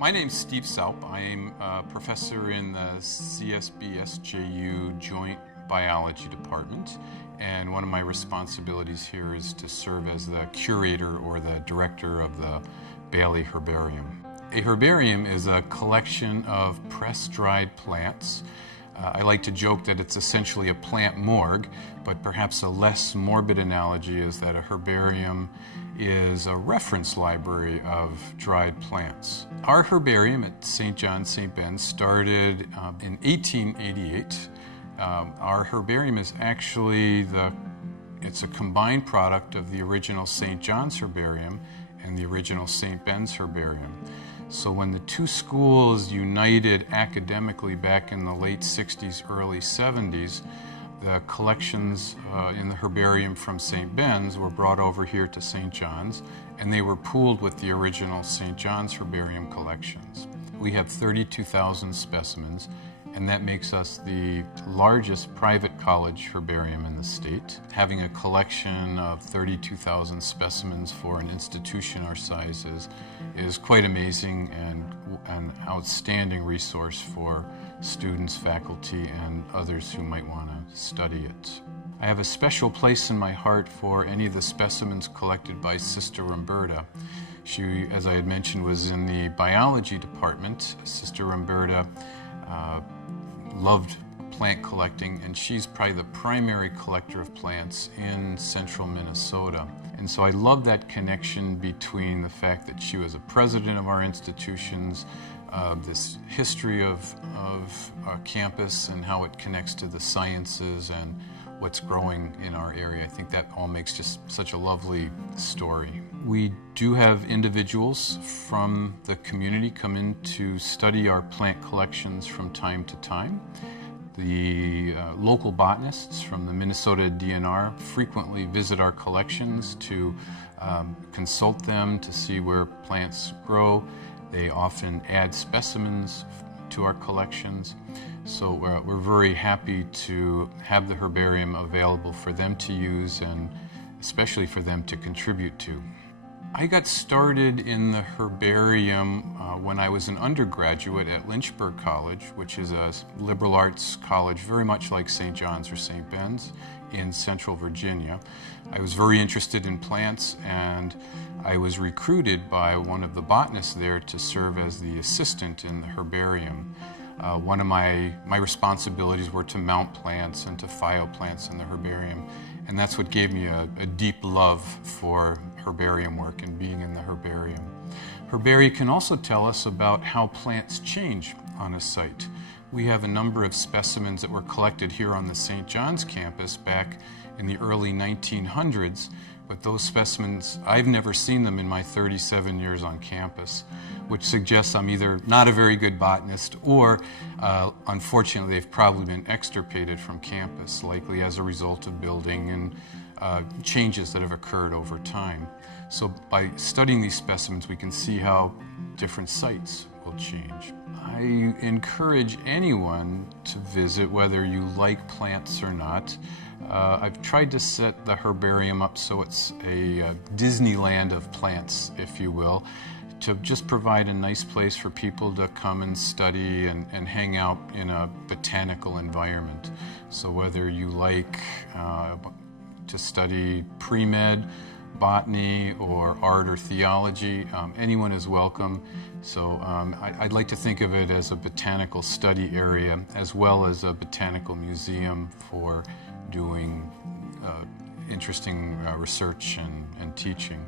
My name's Steve Saupe. I'm a professor in the CSB-SJU Joint Biology Department, and one of my responsibilities here is to serve as the curator or the director of the Bailey Herbarium. A herbarium is a collection of press-dried plants. I like to joke that it's essentially a plant morgue, but perhaps a less morbid analogy is that a herbarium is a reference library of dried plants. Our herbarium at St. John's, St. Ben's started in 1888. Our herbarium is actually it's a combined product of the original St. John's Herbarium and the original St. Ben's Herbarium. So when the two schools united academically back in the late 60s, early 70s, the collections in the herbarium from St. Ben's were brought over here to St. John's, and they were pooled with the original St. John's Herbarium collections. We have 32,000 specimens, and that makes us the largest private college herbarium in the state. Having a collection of 32,000 specimens for an institution our size is quite amazing and an outstanding resource for students, faculty, and others who might want to study it. I have a special place in my heart for any of the specimens collected by Sister Roberta. She, as I had mentioned, was in the biology department. Sister Roberta loved plant collecting, and she's probably the primary collector of plants in central Minnesota. And so I love that connection between the fact that she was a president of our institutions, this history of our campus and how it connects to the sciences and what's growing in our area. I think that all makes just such a lovely story. We do have individuals from the community come in to study our plant collections from time to time. The local botanists from the Minnesota DNR frequently visit our collections to consult them to see where plants grow. They often add specimens to our collections. So we're very happy to have the herbarium available for them to use and especially for them to contribute to. I got started in the herbarium when I was an undergraduate at Lynchburg College, which is a liberal arts college very much like St. John's or St. Ben's in Central Virginia. I was very interested in plants, and I was recruited by one of the botanists there to serve as the assistant in the herbarium. One of my responsibilities were to mount plants and to file plants in the herbarium, and that's what gave me a deep love for herbarium work and being in the herbarium. Herbaria can also tell us about how plants change on a site. We have a number of specimens that were collected here on the St. John's campus back in the early 1900s, but those specimens, I've never seen them in my 37 years on campus, which suggests I'm either not a very good botanist or, unfortunately, they've probably been extirpated from campus, likely as a result of building and changes that have occurred over time. So by studying these specimens, we can see how different sites will change. I encourage anyone to visit, whether you like plants or not. I've tried to set the herbarium up so it's a Disneyland of plants, if you will, to just provide a nice place for people to come and study and hang out in a botanical environment. So whether you like to study pre-med, botany, or art or theology, anyone is welcome. So I'd like to think of it as a botanical study area as well as a botanical museum for doing interesting research and teaching.